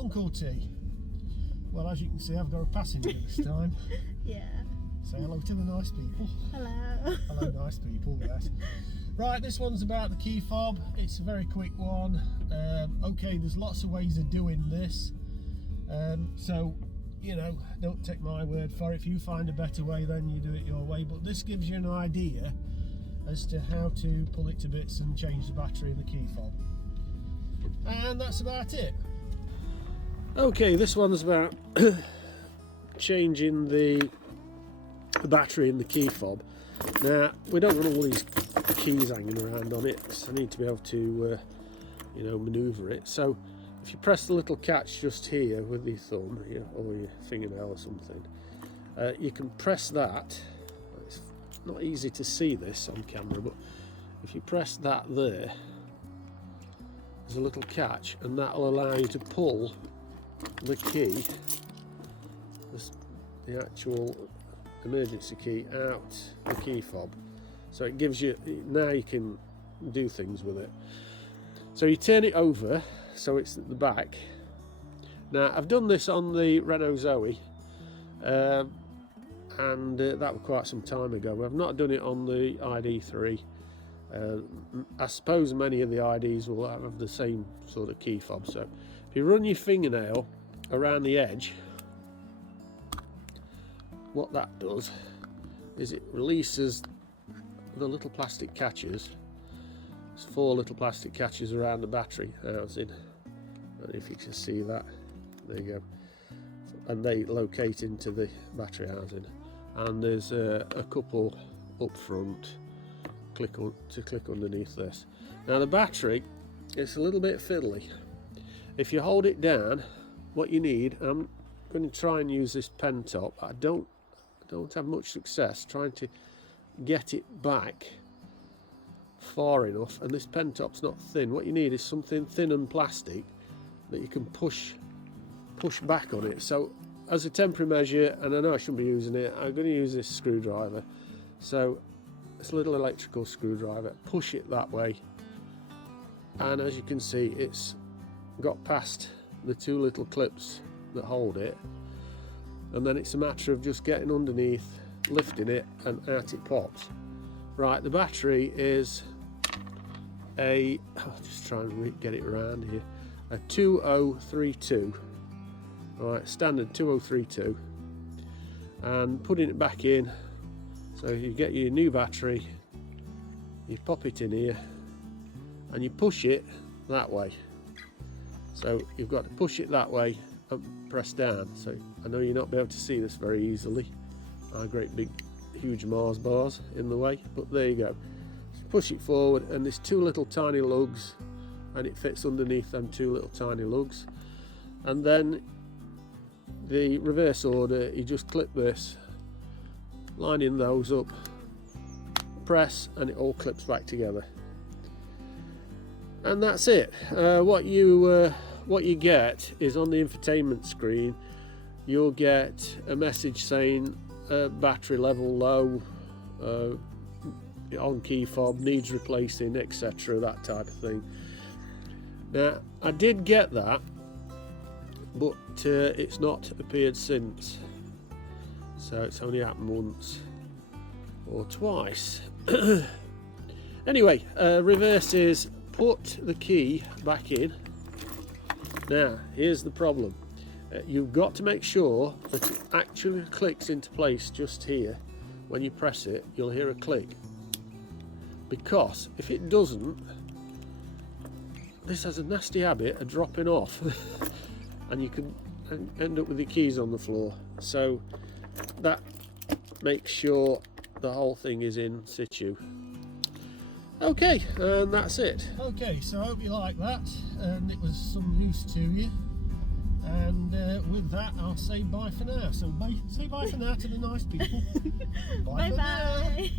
Uncle T. Well, as you can see, I've got a passenger this time. Yeah. Say hello to the nice people. Hello. Hello, nice people, yes. Right, this one's about the key fob. It's a very quick one. Okay, there's lots of ways of doing this. So, you know, don't take my word for it. If you find a better way, then you do it your way. But this gives you an idea as to how to pull it to bits and change the battery in the key fob. And that's about it. Okay, this one's about changing the battery in the key fob. Now, we don't want all these keys hanging around on it, because I need to be able to, you know, manoeuvre it. So, if you press the little catch just here with your thumb or your fingernail or something, you can press that. It's not easy to see this on camera, but if you press that there, there's a little catch, and that will allow you to pull the key, the actual emergency key, out the key fob. So it gives you, now you can do things with it. So you turn it over so it's at the back. Now I've done this on the Renault Zoe, and that was quite some time ago. I've not done it on the ID3. I suppose many of the IDs will have the same sort of key fob. So if you run your fingernail around the edge, what that does is it releases the little plastic catches. There's 4 little plastic catches around the battery housing. I don't know if you can see that. There you go. And they locate into the battery housing. And there's a couple up front to click underneath this. Now the battery, it's a little bit fiddly. If you hold it down, what you need, I'm going to try and use this pen top. I don't have much success trying to get it back far enough, and this pen top's not thin. What you need is something thin and plastic that you can push back on it. So as a temporary measure, and I know I shouldn't be using it, I'm going to use this screwdriver. So it's a little electrical screwdriver. Push it that way, and as you can see, it's got past the 2 little clips that hold it, and then it's a matter of just getting underneath, lifting it, and out it pops. Right, the battery is I'll just try and get it around here, a 2032. Alright, standard 2032, and putting it back in. So you get your new battery, you pop it in here, and you push it that way. So you've got to push it that way and press down. So I know you're not be able to see this very easily. Our great big huge Mars bars in the way, but there you go. So push it forward, and there's 2 little tiny lugs, and it fits underneath them 2 little tiny lugs. And then the reverse order, you just clip this, lining those up, press, and it all clips back together. And that's it. What you get is, on the infotainment screen, you'll get a message saying battery level low, on key fob, needs replacing, etc., that type of thing. Now I did get that, but it's not appeared since, so it's only happened once or twice. Anyway, reverse is put the key back in. Now here's the problem. You've got to make sure that it actually clicks into place just here. When you press it, you'll hear a click, because if it doesn't, this has a nasty habit of dropping off and you can end up with your keys on the floor. So that makes sure the whole thing is in situ. Okay, and that's it. Okay, so I hope you like that and it was some use to you. And with that, I'll say bye for now. So say bye for now to the nice people. Bye bye.